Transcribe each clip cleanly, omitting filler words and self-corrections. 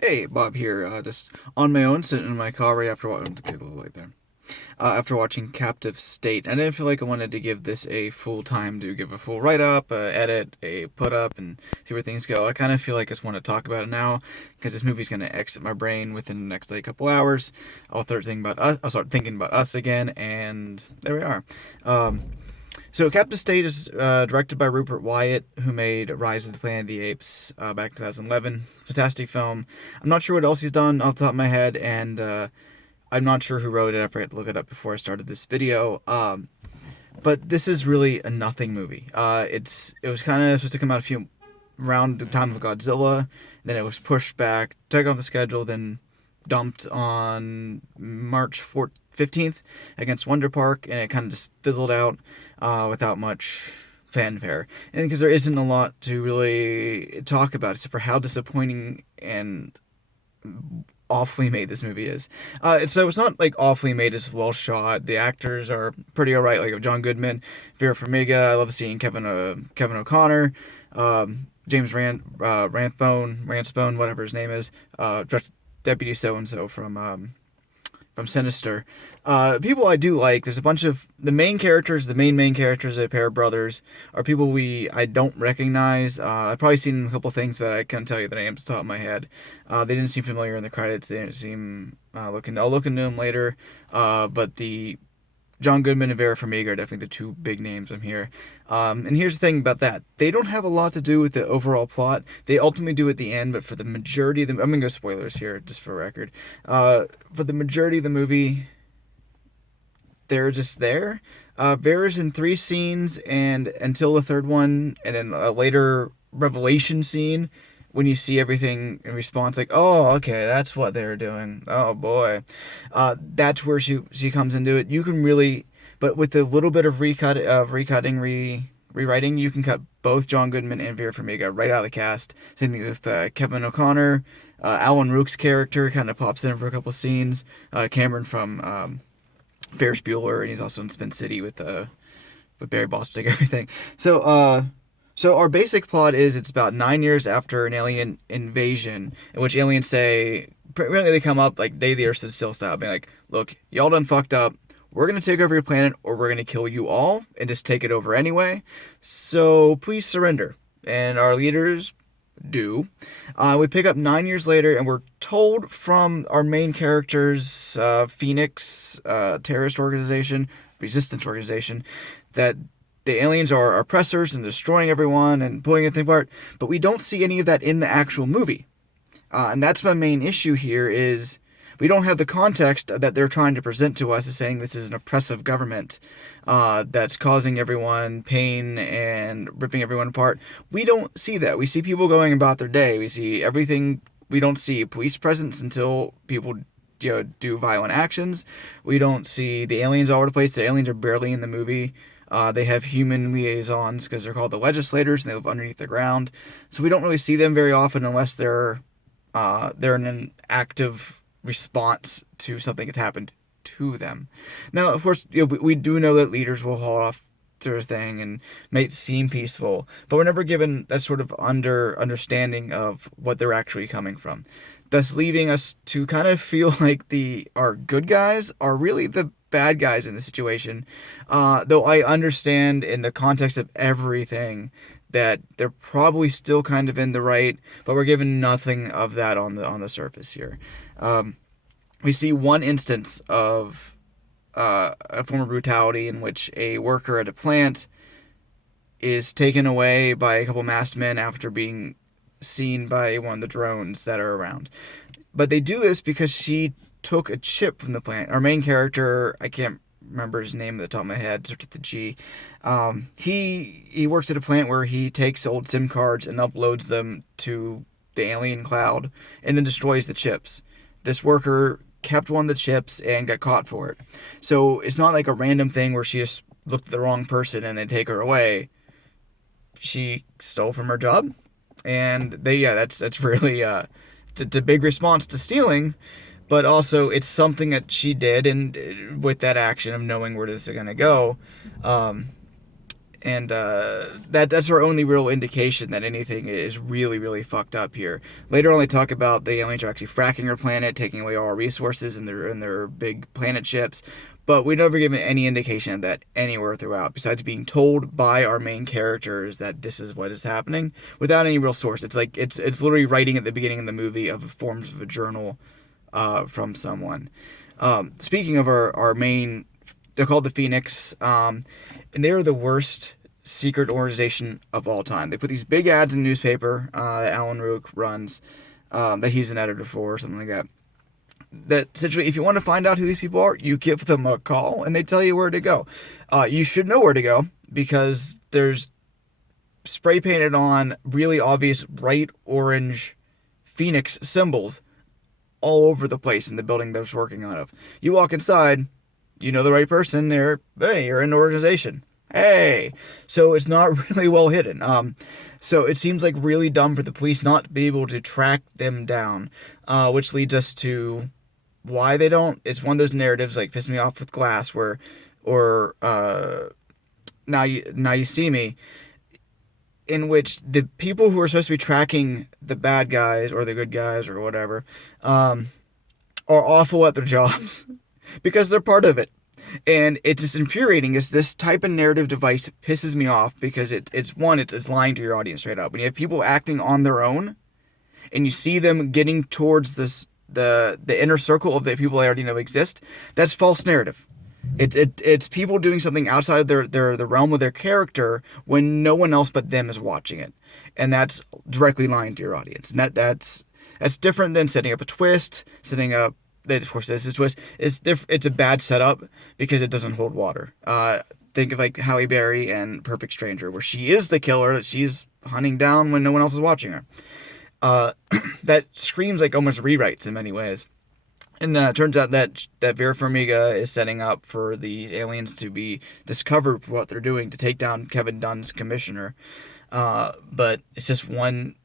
Hey, Bob here. Just on my own, sitting in my car right after watching. Get a little light there. After watching Captive State, I didn't feel like I wanted to give this a full time to give a full write up, edit, a put up, and see where things go. I kind of feel like I just want to talk about it now because this movie's gonna exit my brain within the next couple hours. I'll start thinking about us. I'll start thinking about us again, and there we are. Um, so Captive State is directed by Rupert Wyatt, who made Rise of the Planet of the Apes back in 2011. Fantastic film. I'm not sure what else he's done off the top of my head, and I'm not sure who wrote it. I forgot to look it up before I started this video. But this is really a nothing movie. It was kind of supposed to come out around the time of Godzilla, then it was pushed back, taken off the schedule, then dumped on March 15th against Wonder Park, and it kind of just fizzled out without much fanfare. And because there isn't a lot to really talk about except for how disappointing and awfully made this movie is. So it's not like awfully made, it's well shot. The actors are pretty alright, like John Goodman, Vera Farmiga. I love seeing Kevin O'Connor, James Ransbone, whatever his name is, Deputy So and So from Sinister. People I do like. There's a bunch of the main characters, a pair of brothers, are people I don't recognize. I've probably seen a couple things, but I couldn't tell you the names off the top of my head. They didn't seem familiar in the credits. They didn't seem I'll look into them later. But the John Goodman and Vera Farmiga are definitely the two big names from here. And here's the thing about that. They don't have a lot to do with the overall plot. They ultimately do at the end, but for the majority of the... I'm going to go spoilers here, just for record. For the majority of the movie, they're just there. Vera's in 3 scenes, and until the third one, and then a later revelation scene, when you see everything in response, like, oh, okay, that's what they're doing. Oh boy, that's where she comes into it. You can really, but with a little bit of rewriting, you can cut both John Goodman and Vera Farmiga right out of the cast. Same thing with Kevin O'Connor. Alan Rook's character kind of pops in for a couple scenes. Cameron from Ferris Bueller, and he's also in Spin City with Barry Bostwick, everything. So our basic plot is it's about 9 years after an alien invasion, in which aliens say, apparently they come up like day the Earth stood still style, being like, look, y'all done fucked up. We're going to take over your planet, or we're going to kill you all and just take it over anyway. So please surrender. And our leaders do. We pick up 9 years later, and we're told from our main characters, Phoenix, terrorist organization, resistance organization, that the aliens are oppressors and destroying everyone and pulling everything apart, but we don't see any of that in the actual movie. And that's my main issue here is we don't have the context that they're trying to present to us as saying this is an oppressive government that's causing everyone pain and ripping everyone apart. We don't see that. We see people going about their day. We see everything. We don't see police presence until people do violent actions. We don't see the aliens all over the place. The aliens are barely in the movie. They have human liaisons because they're called the legislators, and they live underneath the ground. So we don't really see them very often unless they're in an active response to something that's happened to them. Now, of course, we do know that leaders will haul off to their thing and make it seem peaceful, but we're never given that sort of understanding of what they're actually coming from, thus leaving us to kind of feel like our good guys are really the bad guys in the situation. Though I understand in the context of everything that they're probably still kind of in the right, but we're given nothing of that on the surface here. We see one instance of a form of brutality in which a worker at a plant is taken away by a couple masked men after being seen by one of the drones that are around. But they do this because she took a chip from the plant. Our main character, I can't remember his name at the top of my head, starts with the G. He works at a plant where he takes old SIM cards and uploads them to the alien cloud and then destroys the chips. This worker kept one of the chips and got caught for it. So it's not like a random thing where she just looked at the wrong person and they take her away. She stole from her job, and that's really it's a big response to stealing. But also, it's something that she did, and with that action of knowing where this is going to go, And that's our only real indication that anything is really, really fucked up here. Later on, they talk about the aliens are actually fracking our planet, taking away all our resources in their big planet ships. But we never given any indication of that anywhere throughout, besides being told by our main characters that this is what is happening without any real source. It's like it's literally writing at the beginning of the movie of forms of a journal from someone. Speaking of our main, they're called the Phoenix. And they're the worst secret organization of all time. They put these big ads in the newspaper that Alan Rook runs, that he's an editor for or something like that. That essentially, if you want to find out who these people are, you give them a call and they tell you where to go. You should know where to go because there's spray painted on really obvious bright orange Phoenix symbols all over the place in the building that I was working out of. You walk inside, you know the right person. Hey, you're in the organization. Hey, so it's not really well hidden. So it seems like really dumb for the police not to be able to track them down, which leads us to why they don't. It's one of those narratives like Piss Me Off with Glass, or Now You See Me, in which the people who are supposed to be tracking the bad guys or the good guys or whatever, are awful at their jobs. Because they're part of it. And it's just infuriating. This type of narrative device pisses me off because it's lying to your audience straight up. When you have people acting on their own and you see them getting towards the inner circle of the people they already know exist, that's false narrative. It's people doing something outside of the realm of their character when no one else but them is watching it. And that's directly lying to your audience. And that's different than setting up a twist, setting up that, of course, this is twist. It's a bad setup because it doesn't hold water. Think of like Halle Berry and Perfect Stranger, where she is the killer that she's hunting down when no one else is watching her. That screams like almost rewrites in many ways. And it turns out that Vera Farmiga is setting up for the aliens to be discovered for what they're doing to take down Kevin Dunn's commissioner. But it's just one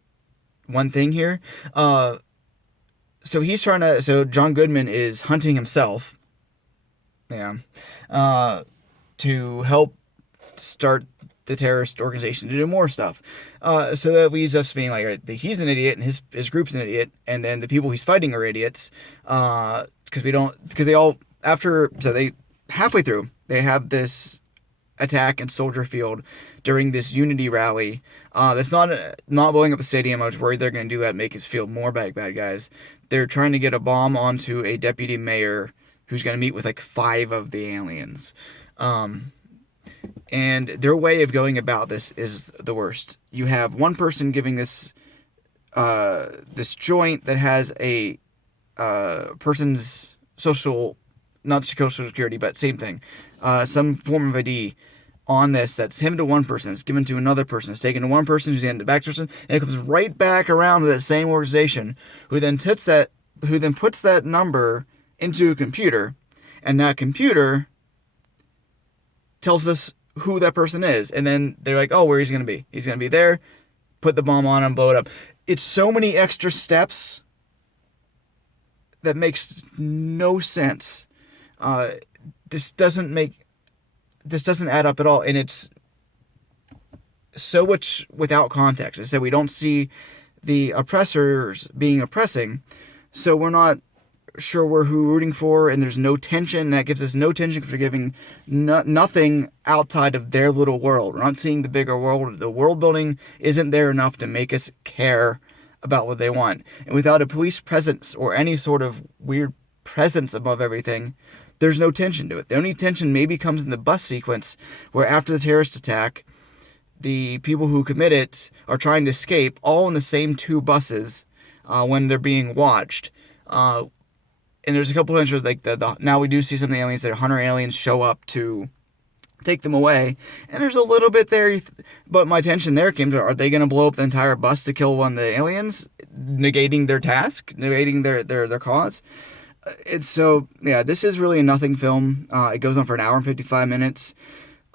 thing here. So John Goodman is hunting himself, to help start the terrorist organization to do more stuff. So that leads us being like, he's an idiot and his group's an idiot, and then the people he's fighting are idiots. Halfway through, they have this attack in Soldier Field during this unity rally. That's not blowing up a stadium. I was worried they're going to do that, make us feel more bad guys. They're trying to get a bomb onto a deputy mayor who's going to meet with like 5 of the aliens. And their way of going about this is the worst. You have one person giving this joint that has a person's not social security, but same thing, some form of ID on this that's him to one person, it's given to another person, it's taken to one person who's handed back to person, and it comes right back around to that same organization, who then puts that number into a computer, and that computer tells us who that person is, and then they're like, oh, where he's gonna be? He's gonna be there. Put the bomb on and blow it up. It's so many extra steps that makes no sense. This doesn't add up at all, and it's so much without context. I said we don't see the oppressors being oppressing, so we're not sure we're rooting for, and there's no tension. That gives us no tension for giving nothing outside of their little world. We're not seeing the bigger world. The world building isn't there enough to make us care about what they want. And without a police presence or any sort of weird presence above everything, there's no tension to it. The only tension maybe comes in the bus sequence, where after the terrorist attack, the people who commit it are trying to escape, all in the same 2 buses, when they're being watched. And there's a couple times where like now we do see some of the aliens, that hunter aliens show up to take them away, and there's a little bit there, but my attention there came to, are they going to blow up the entire bus to kill one of the aliens, negating their task, negating their cause? It's so, yeah, this is really a nothing film. It goes on for 1 hour and 55 minutes.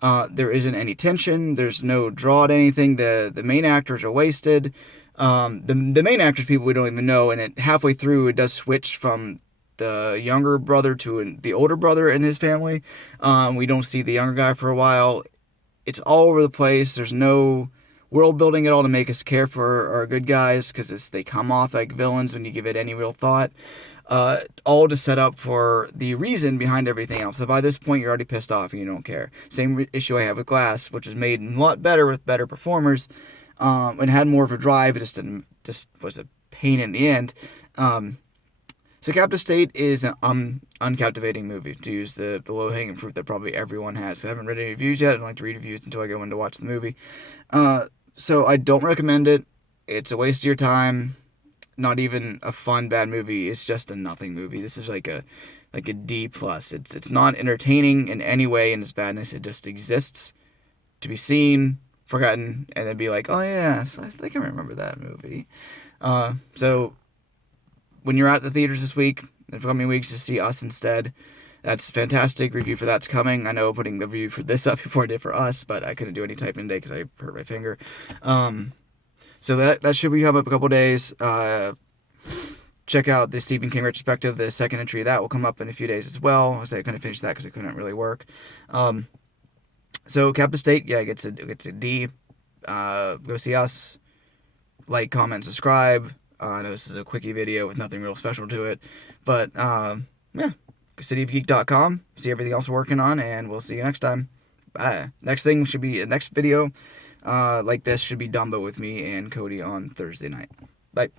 There isn't any tension. There's no draw to anything. The main actors are wasted. The main actors, people we don't even know, and halfway through it does switch from the younger brother to the older brother in his family. We don't see the younger guy for a while. it's all over the place. There's no world building at all to make us care for our good guys, because they come off like villains when you give it any real thought. All to set up for the reason behind everything else. So by this point, you're already pissed off and you don't care. Same issue I have with Glass, which was made a lot better with better performers, and had more of a drive. It just was a pain in the end. So Captive State is an uncaptivating movie, to use the low-hanging fruit that probably everyone has. I haven't read any reviews yet. I don't like to read reviews until I go in to watch the movie. So I don't recommend it. It's a waste of your time. Not even a fun, bad movie. It's just a nothing movie. This is like a D+. It's not entertaining in any way in its badness. It just exists to be seen, forgotten, and then be like, oh yes, I think I remember that movie. So when you're at the theaters this week, in the coming weeks, to see Us instead, that's fantastic. Review for that's coming. I know putting the review for this up before I did for Us, but I couldn't do any typing today because I hurt my finger. So that should be up a couple days. Check out the Stephen King retrospective. The second entry of that will come up in a few days as well. I couldn't finish that because it couldn't really work. So Captive State, yeah, it gets a D. Go see Us. Like, comment, subscribe. I know this is a quickie video with nothing real special to it, but yeah, cityofgeek.com. See everything else we're working on, and we'll see you next time. Bye. Next video like this should be Dumbo with me and Cody on Thursday night. Bye.